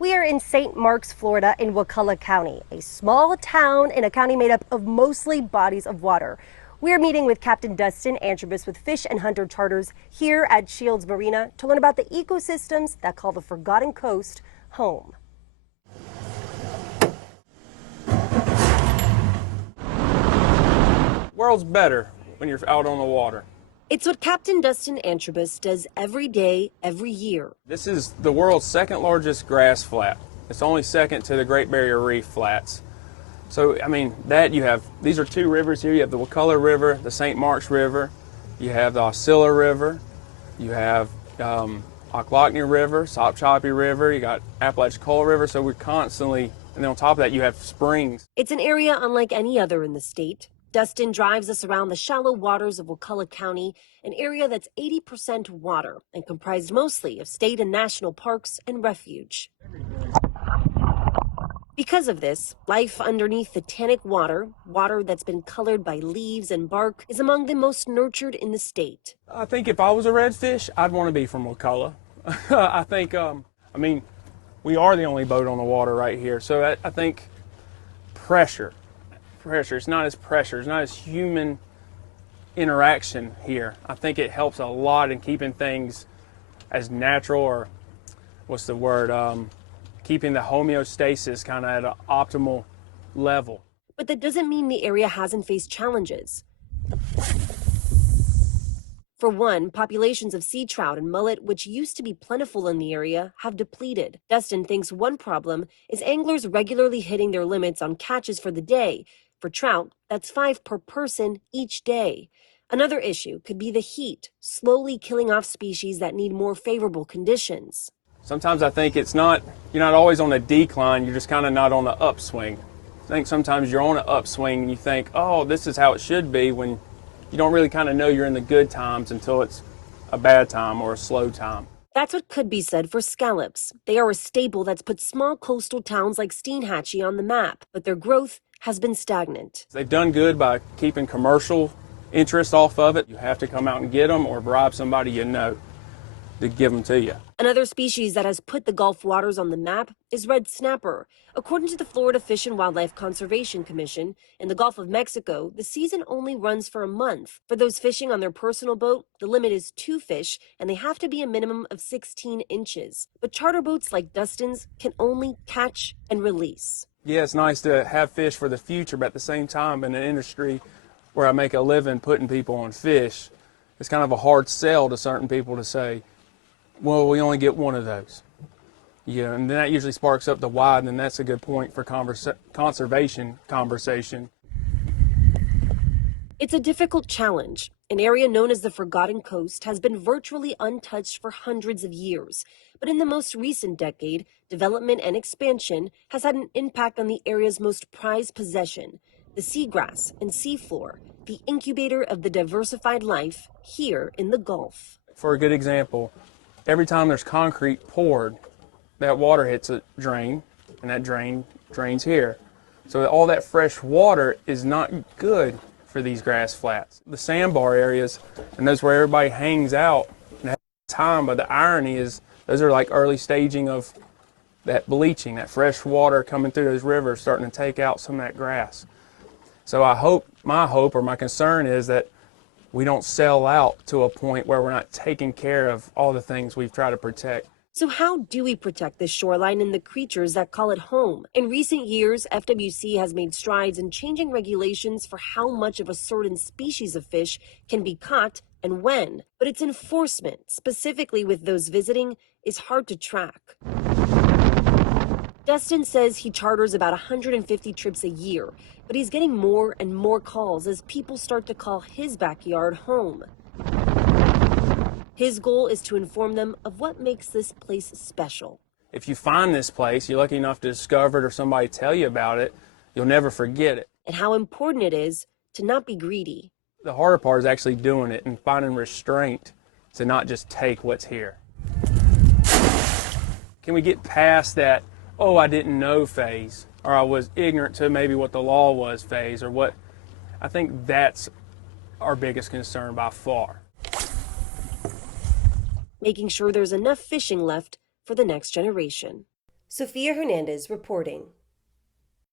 We are in St. Marks, Florida, in Wakulla County, a small town in a county made up of mostly bodies of water. We are meeting with Captain Dustin Antrobus with Fysh and Hunter Charters here at Shields Marina to learn about the ecosystems that call the Forgotten Coast home. World's better when you're out on the water. It's what Captain Dustin Antrobus does every day, every year. This is the world's second largest grass flat. It's only second to the Great Barrier Reef flats. So, I mean, these are two rivers here. You have the Wakulla River, the St. Marks River, you have the Osceola River, you have Ocklawackney River, Sopchoppy River, you got Apalachicola River, so we're constantly, and then on top of that you have springs. It's an area unlike any other in the state. Dustin drives us around the shallow waters of Wakulla County, an area that's 80% water and comprised mostly of state and national parks and refuge. Because of this, life underneath the tannic water that's been colored by leaves and bark, is among the most nurtured in the state. I think if I was a redfish, I'd want to be from Wakulla. I think, I mean, we are the only boat on the water right here, so I think pressure. It's not as human interaction here. I think it helps a lot in keeping things as natural, or what's the word, keeping the homeostasis kind of at an optimal level. But that doesn't mean the area hasn't faced challenges. For one, populations of sea trout and mullet, which used to be plentiful in the area, have depleted. Dustin thinks one problem is anglers regularly hitting their limits on catches for the day. For trout, that's 5 per person each day. Another issue could be the heat, slowly killing off species that need more favorable conditions. Sometimes I think you're not always on a decline, you're just kind of not on the upswing. I think sometimes you're on an upswing and you think, oh, this is how it should be, when you don't really kind of know you're in the good times until it's a bad time or a slow time. That's what could be said for scallops. They are a staple that's put small coastal towns like Steinhatchee on the map, but their growth has been stagnant. They've done good by keeping commercial interest off of it. You have to come out and get them or bribe somebody you know to give them to you. Another species that has put the Gulf waters on the map is red snapper. According to the Florida Fish and Wildlife Conservation Commission, in the Gulf of Mexico, the season only runs for a month. For those fishing on their personal boat, the limit is 2 fish, and they have to be a minimum of 16 inches. But charter boats like Dustin's can only catch and release. Yeah, it's nice to have fish for the future, but at the same time, in an industry where I make a living putting people on fish, it's kind of a hard sell to certain people to say, well, we only get one of those. Yeah, and then that usually sparks up the why, and then that's a good point for conservation conversation. It's a difficult challenge. An area known as the Forgotten Coast has been virtually untouched for hundreds of years. But in the most recent decade, development and expansion has had an impact on the area's most prized possession, the seagrass and seafloor, the incubator of the diversified life here in the Gulf. For a good example, every time there's concrete poured, that water hits a drain, and that drain drains here. So all that fresh water is not good for these grass flats. The sandbar areas, and those where everybody hangs out and has time, but the irony is those are like early staging of that bleaching, that fresh water coming through those rivers starting to take out some of that grass. So my hope or my concern is that we don't sell out to a point where we're not taking care of all the things we've tried to protect. So how do we protect this shoreline and the creatures that call it home? In recent years, FWC has made strides in changing regulations for how much of a certain species of fish can be caught and when. But its enforcement, specifically with those visiting, is hard to track. Dustin says he charters about 150 trips a year, but he's getting more and more calls as people start to call his backyard home. His goal is to inform them of what makes this place special. If you find this place, you're lucky enough to discover it or somebody tell you about it, you'll never forget it. And how important it is to not be greedy. The harder part is actually doing it and finding restraint to not just take what's here. Can we get past that, oh, I didn't know phase, or I was ignorant to maybe what the law was phase, or what? I think that's our biggest concern by far. Making sure there's enough fishing left for the next generation. Sophia Hernandez reporting.